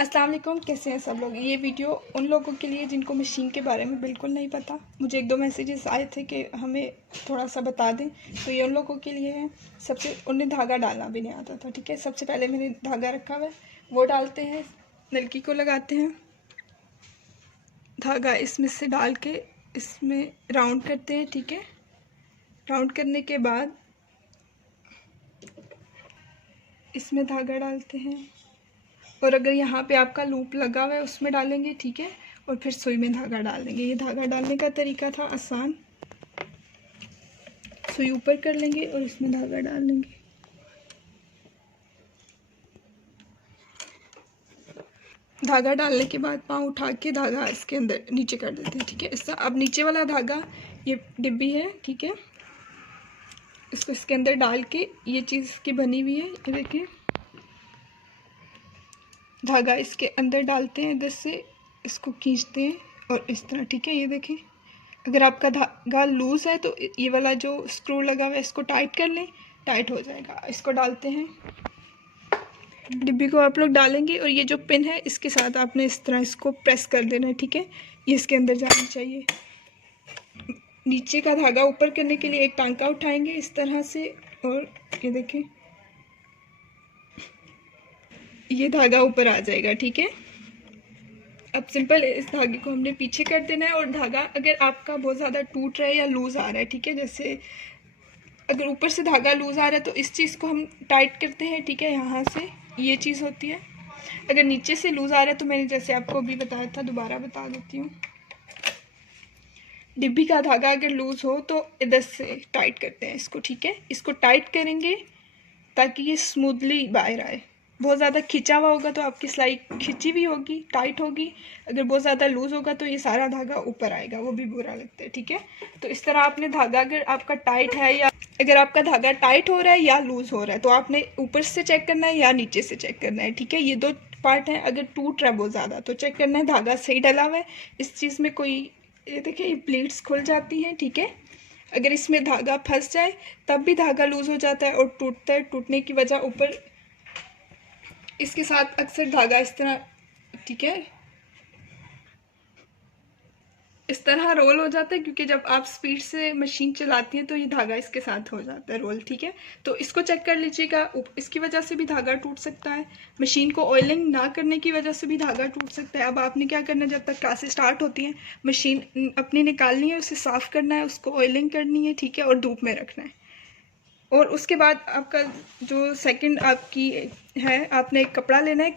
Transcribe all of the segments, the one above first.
अस्सलाम वालेकुम, कैसे हैं सब लोग। ये वीडियो उन लोगों के लिए जिनको मशीन के बारे में बिल्कुल नहीं पता। मुझे एक दो मैसेजेस आए थे कि हमें थोड़ा सा बता दें, तो ये उन लोगों के लिए है। सबसे उन्हें धागा डालना भी नहीं आता था, ठीक है। सबसे पहले मैंने धागा रखा हुआ है, वो डालते हैं, नलकी को लगाते हैं, धागा इसमें से डाल के इसमें राउंड करते हैं, ठीक है। राउंड करने के बाद इसमें धागा डालते हैं, और अगर यहाँ पे आपका लूप लगा हुआ है उसमें डालेंगे, ठीक है। और फिर सुई में धागा डाल देंगे। ये धागा डालने का तरीका था आसान। सुई ऊपर कर लेंगे और इसमें धागा डाल लेंगे। धागा डालने के बाद पाँव उठा के धागा इसके अंदर नीचे कर देते हैं, ठीक है। इसका अब नीचे वाला धागा, ये डिब्बी है, ठीक है, इसको इसके अंदर डाल के, ये चीज़ की बनी हुई है, ये देखिए, धागा इसके अंदर डालते हैं, इधर से इसको खींचते हैं और इस तरह, ठीक है। ये देखें, अगर आपका धागा लूज़ है तो ये वाला जो स्क्रू लगा हुआ है इसको टाइट कर लें, टाइट हो जाएगा। इसको डालते हैं, डिब्बी को आप लोग डालेंगे और ये जो पिन है इसके साथ आपने इस तरह इसको प्रेस कर देना है, ठीक है। ये इसके अंदर जाना चाहिए। नीचे का धागा ऊपर करने के लिए एक टांका उठाएंगे इस तरह से, और ये देखें, ये धागा ऊपर आ जाएगा, ठीक है। अब सिंपल इस धागे को हमने पीछे कर देना है। और धागा अगर आपका बहुत ज़्यादा टूट रहा है या लूज़ आ रहा है, ठीक है, जैसे अगर ऊपर से धागा लूज़ आ रहा है तो इस चीज़ को हम टाइट करते हैं, ठीक है, यहाँ से ये चीज़ होती है। अगर नीचे से लूज़ आ रहा है तो मैंने जैसे आपको अभी बताया था, दोबारा बता देती हूँ। डिब्बी का धागा अगर लूज़ हो तो इधर से टाइट करते हैं इसको, ठीक है। इसको टाइट करेंगे ताकि ये स्मूथली बाहर आए। बहुत ज़्यादा खिंचा हुआ होगा तो आपकी सिलाई खिंची भी होगी, टाइट होगी। अगर बहुत ज़्यादा लूज़ होगा तो ये सारा धागा ऊपर आएगा, वो भी बुरा लगता है, ठीक है। तो इस तरह आपने धागा, अगर आपका टाइट है या अगर आपका धागा टाइट हो रहा है या लूज़ हो रहा है तो आपने ऊपर से चेक करना है या नीचे से चेक करना है, ठीक है। ये दो पार्ट हैं। अगर टूट रहा है बहुत ज़्यादा तो चेक करना है धागा सही डला हुआ है। इस चीज़ में कोई, ये देखिए, ये प्लीट्स खुल जाती हैं, ठीक है। अगर इसमें धागा फंस जाए तब भी धागा लूज़ हो जाता है और टूटता है। टूटने की वजह ऊपर इसके साथ अक्सर धागा इस तरह, ठीक है, इस तरह रोल हो जाता है, क्योंकि जब आप स्पीड से मशीन चलाती हैं तो ये धागा इसके साथ हो जाता है रोल, ठीक है। तो इसको चेक कर लीजिएगा, इसकी वजह से भी धागा टूट सकता है। मशीन को ऑयलिंग ना करने की वजह से भी धागा टूट सकता है। अब आपने क्या करना है, जब तक क्लासेस स्टार्ट होती हैं मशीन अपनी निकालनी है, उसे साफ़ करना है, उसको ऑयलिंग करनी है, ठीक है, और धूप में रखना है। और उसके बाद आपका जो सेकंड आपकी है, आपने एक कपड़ा लेना है,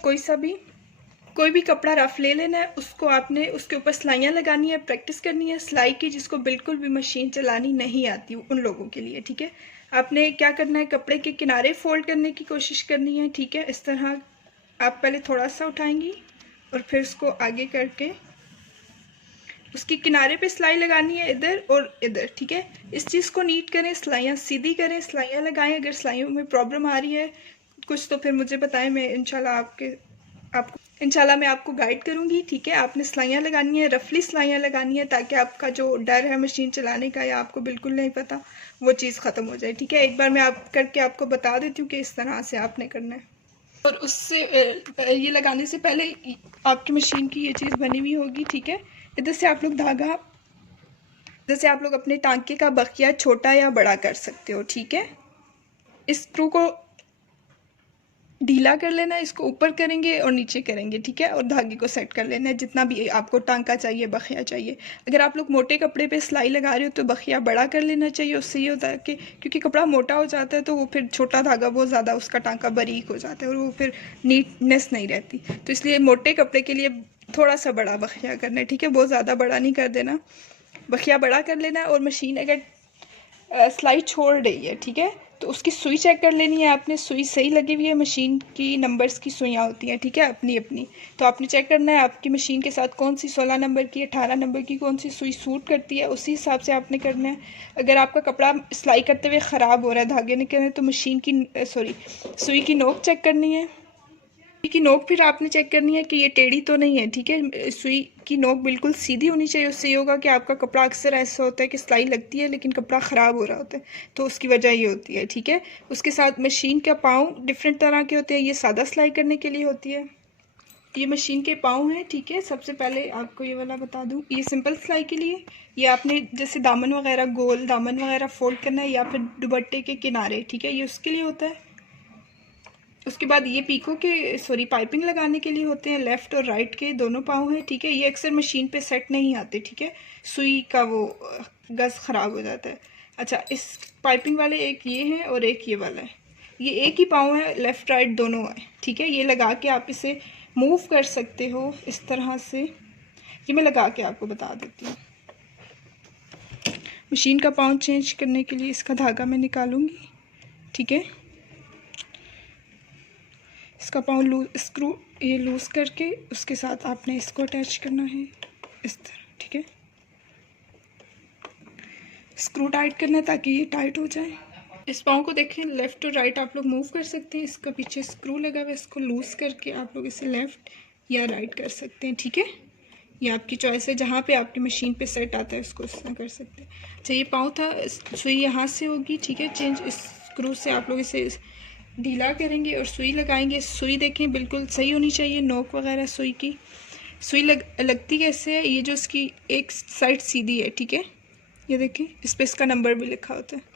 कोई भी कपड़ा रफ ले लेना है। उसको आपने उसके ऊपर सिलाइयाँ लगानी है, प्रैक्टिस करनी है सिलाई की, जिसको बिल्कुल भी मशीन चलानी नहीं आती उन लोगों के लिए, ठीक है। आपने क्या करना है, कपड़े के किनारे फोल्ड करने की कोशिश करनी है, ठीक है। इस तरह आप पहले थोड़ा सा उठाएंगी और फिर उसको आगे करके उसके किनारे पे सिलाई लगानी है, इधर और इधर, ठीक है। इस चीज़ को नीट करें, सिलाइयाँ सीधी करें, सिलाइयाँ लगाएं। अगर सिलाइयों में प्रॉब्लम आ रही है कुछ तो फिर मुझे बताएं, मैं इंशाल्लाह मैं आपको गाइड करूँगी, ठीक है। आपने सिलाइयाँ लगानी है, रफली सिलाइयाँ लगानी है, ताकि आपका जो डर है मशीन चलाने का या आपको बिल्कुल नहीं पता, वो चीज़ ख़त्म हो जाए, ठीक है। एक बार मैं करके आपको बता देती हूँ कि इस तरह से आपने करना है। और उससे ये लगाने से पहले आपकी मशीन की ये चीज़ बनी हुई होगी, ठीक है। इधर से आप लोग अपने टांके का बखिया छोटा या बड़ा कर सकते हो, ठीक है। इस स्क्रू को ढीला कर लेना है, इसको ऊपर करेंगे और नीचे करेंगे, ठीक है। और धागे को सेट कर लेना है, जितना भी आपको टांका चाहिए, बखिया चाहिए। अगर आप लोग मोटे कपड़े पे सिलाई लगा रहे हो तो बखिया बड़ा कर लेना चाहिए। उससे ये होता है कि क्योंकि कपड़ा मोटा हो जाता है तो वो फिर छोटा धागा बहुत ज़्यादा उसका टांका बारीक हो जाता है और वो फिर नीटनेस नहीं रहती। तो इसलिए मोटे कपड़े के लिए थोड़ा सा बड़ा बखिया करना है, ठीक है। बहुत ज़्यादा बड़ा नहीं कर देना, बखिया बड़ा कर लेना है। और मशीन अगर सिलाई छोड़ रही है, ठीक है, तो उसकी सुई चेक कर लेनी है आपने। सुई सही लगी हुई है, मशीन की नंबर्स की सुइयाँ होती हैं, ठीक है, अपनी अपनी। तो आपने चेक करना है आपकी मशीन के साथ कौन सी 16 नंबर की, 18 नंबर की कौन सी सुई सूट करती है, उसी हिसाब से आपने करना है। अगर आपका कपड़ा सिलाई करते हुए ख़राब हो रहा है, धागे निकल रहे, तो मशीन की सुई की नोक चेक करनी है। सुई की नोक फिर आपने चेक करनी है कि ये टेढ़ी तो नहीं है, ठीक है। सुई की नोक बिल्कुल सीधी होनी चाहिए। उससे ये होगा कि आपका कपड़ा, अक्सर ऐसा होता है कि सिलाई लगती है लेकिन कपड़ा ख़राब हो रहा होता है, तो उसकी वजह ये होती है, ठीक है। उसके साथ मशीन का पाँव डिफरेंट तरह के होते हैं, ये सादा सिलाई करने के लिए होती है, ये मशीन के पाँव हैं, ठीक है। सबसे पहले आपको ये वाला बता दूं, ये सिंपल सिलाई के लिए, ये आपने जैसे दामन वगैरह, गोल दामन वगैरह फोल्ड करना है, या फिर दुपट्टे के किनारे, ठीक है, ये उसके लिए होता है। उसके बाद ये पीको के पाइपिंग लगाने के लिए होते हैं, लेफ़्ट और राइट के दोनों पाँव हैं, ठीक है। ये अक्सर मशीन पे सेट नहीं आते, ठीक है, सुई का वो गज़ ख़राब हो जाता है। अच्छा, इस पाइपिंग वाले एक ये हैं और एक ये वाला है, ये एक ही पाँव है, लेफ़्ट राइट दोनों है, ठीक है। ये लगा के आप इसे मूव कर सकते हो इस तरह से। ये मैं लगा के आपको बता देती हूँ। मशीन का पाँव चेंज करने के लिए इसका धागा मैं निकालूंगी, ठीक है। इसका पाँव स्क्रू ये लूज़ करके उसके साथ आपने इसको अटैच करना है इस तरह, ठीक है। स्क्रू टाइट करना है ताकि ये टाइट हो जाए। इस पाँव को देखें, लेफ़्ट और राइट आप लोग मूव कर सकते हैं। इसका पीछे स्क्रू लगा हुआ है, इसको लूज़ करके आप लोग इसे लेफ़्ट या राइट कर सकते हैं, ठीक है। ये आपकी चॉइस है, जहाँ पे आपकी मशीन पे सेट आता है उसको इस तरह कर सकते हैं। अच्छा, ये पाँव था, सुई यहाँ से होगी, ठीक है, चेंज। इस स्क्रू से आप लोग इसे ढीला करेंगे और सुई लगाएंगे। सुई देखें बिल्कुल सही होनी चाहिए, नोक वगैरह सुई की। सुई लगती कैसे है, ये जो इसकी एक साइड सीधी है, ठीक है, ये देखें, इस पर इसका नंबर भी लिखा होता है।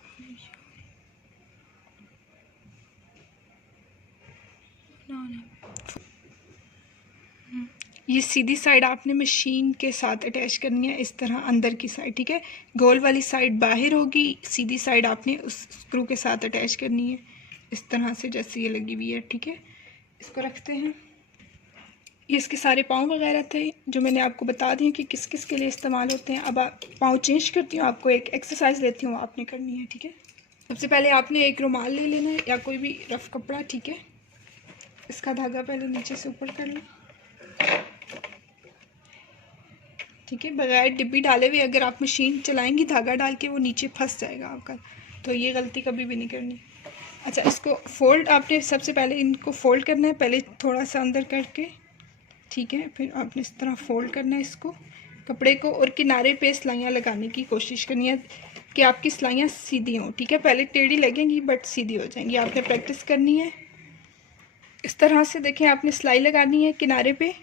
ये सीधी साइड आपने मशीन के साथ अटैच करनी है इस तरह, अंदर की साइड, ठीक है। गोल वाली साइड बाहर होगी, सीधी साइड आपने उस स्क्रू के साथ अटैच करनी है इस तरह से, जैसे ये लगी हुई है, ठीक है। इसको रखते हैं। ये इसके सारे पाँव वगैरह थे जो मैंने आपको बता दिए कि किस किस के लिए इस्तेमाल होते हैं। अब पाँव चेंज करती हूँ, आपको एक एक्सरसाइज लेती हूँ, आपने करनी है, ठीक है। सबसे पहले आपने एक रुमाल ले लेना है या कोई भी रफ कपड़ा, ठीक है। इसका धागा पहले नीचे से ऊपर कर लें, ठीक है। बगैर डिब्बी डाले हुए अगर आप मशीन चलाएंगी धागा डाल के, वो नीचे फंस जाएगा आपका, तो ये गलती कभी भी नहीं करनी। अच्छा, इसको फोल्ड आपने सबसे पहले इनको फोल्ड करना है, पहले थोड़ा सा अंदर करके, ठीक है। फिर आपने इस तरह फोल्ड करना है इसको, कपड़े को, और किनारे पे सिलाइयाँ लगाने की कोशिश करनी है कि आपकी सिलाइयाँ सीधी हों, ठीक है। पहले टेढ़ी लगेंगी बट सीधी हो जाएंगी, आपने प्रैक्टिस करनी है इस तरह से। देखें, आपने सिलाई लगानी है किनारे पे,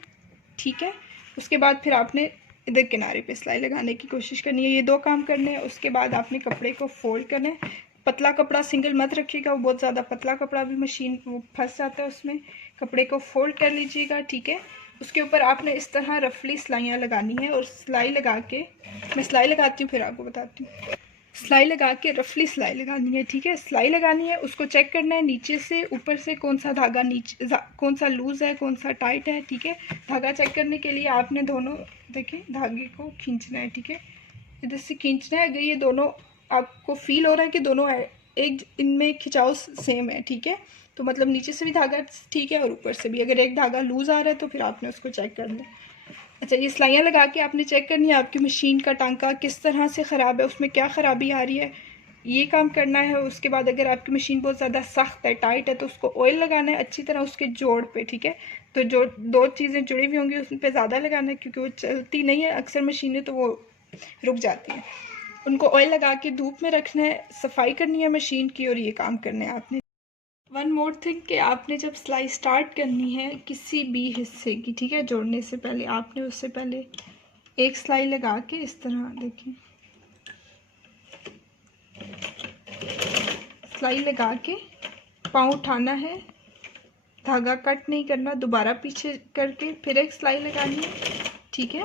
ठीक है। उसके बाद फिर आपने इधर किनारे पे सिलाई लगाने की कोशिश करनी है, ये दो काम करने हैं। उसके बाद आपने कपड़े को फोल्ड करना है। पतला कपड़ा सिंगल मत रखिएगा, वो बहुत ज़्यादा पतला कपड़ा भी मशीन वो फंस जाता है उसमें। कपड़े को फोल्ड कर लीजिएगा, ठीक है। उसके ऊपर आपने इस तरह रफली सिलाइयाँ लगानी है, और सिलाई लगा के, मैं सिलाई लगाती हूँ फिर आपको बताती हूँ। सिलाई लगा के रफली सिलाई लगानी है, ठीक है। सिलाई लगानी है, उसको चेक करना है नीचे से ऊपर से कौन सा धागा नीचे, कौन सा लूज़ है कौन सा टाइट है, ठीक है। धागा चेक करने के लिए आपने दोनों देखें धागे को खींचना है, ठीक है, इधर से खींचना है। अगर ये दोनों आपको फील हो रहा है कि दोनों एक इनमें खिंचाव सेम है, ठीक है, तो मतलब नीचे से भी धागा ठीक है और ऊपर से भी। अगर एक धागा लूज़ आ रहा है तो फिर आपने उसको चेक करना है। अच्छा, ये सिलाइयाँ लगा के आपने चेक करनी है आपकी मशीन का टांका किस तरह से ख़राब है, उसमें क्या ख़राबी आ रही है, ये काम करना है। उसके बाद अगर आपकी मशीन बहुत ज़्यादा सख्त है, टाइट है, तो उसको ऑयल लगाना है अच्छी तरह उसके जोड़ पे, ठीक है। तो जो दो चीज़ें जुड़ी हुई होंगी उस पर ज़्यादा लगाना है, क्योंकि वो चलती नहीं है अक्सर मशीनें, तो वो रुक जाती हैं। उनको ऑयल लगा के धूप में रखना है, सफाई करनी है मशीन की, और ये काम करना है आपने। वन मोर थिंग कि आपने जब सिलाई स्टार्ट करनी है किसी भी हिस्से की, ठीक है, जोड़ने से पहले आपने उससे पहले एक सिलाई लगा के इस तरह देखिए, सिलाई लगा के पाँव उठाना है, धागा कट नहीं करना, दोबारा पीछे करके फिर एक सिलाई लगानी है, ठीक है,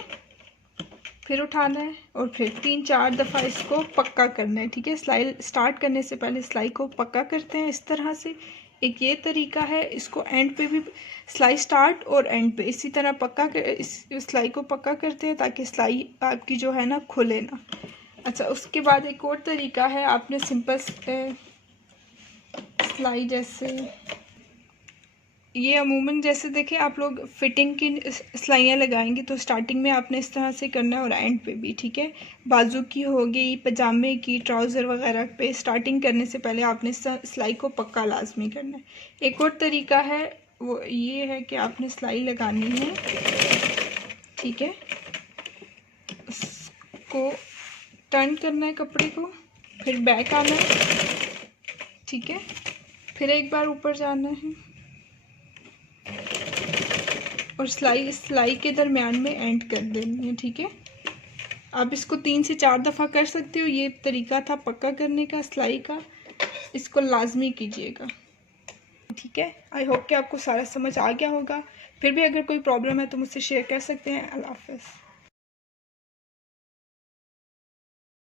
फिर उठाना है, और फिर 3-4 दफ़ा इसको पक्का करना है, ठीक है। सिलाई स्टार्ट करने से पहले सिलाई को पक्का करते हैं इस तरह से। एक ये तरीका है, इसको एंड पे भी सिलाई स्टार्ट और एंड पे इसी तरह पक्का कर, इस सिलाई को पक्का करते हैं ताकि सिलाई आपकी जो है ना खुले ना। अच्छा, उसके बाद एक और तरीका है, आपने सिंपल सिलाई जैसे ये अमूमन जैसे देखें आप लोग फिटिंग की सिलाइयाँ लगाएंगे तो स्टार्टिंग में आपने इस तरह से करना है और एंड पे भी, ठीक है। बाजू की हो गई, पजामे की, ट्राउज़र वगैरह पे स्टार्टिंग करने से पहले आपने सिलाई को पक्का लाजमी करना है। एक और तरीका है वो ये है कि आपने सिलाई लगानी है, ठीक है, उसको टर्न करना है कपड़े को, फिर बैक आना है, ठीक है, फिर एक बार ऊपर जाना है, और सिलाई के दरमियान में एंड कर देनी है, ठीक है। आप इसको 3 से 4 दफ़ा कर सकते हो। ये तरीका था पक्का करने का सिलाई का, इसको लाजमी कीजिएगा, ठीक है। आई होप कि आपको सारा समझ आ गया होगा। फिर भी अगर कोई प्रॉब्लम है तो मुझसे शेयर कर सकते हैं। अल्लाह हाफ़िज़।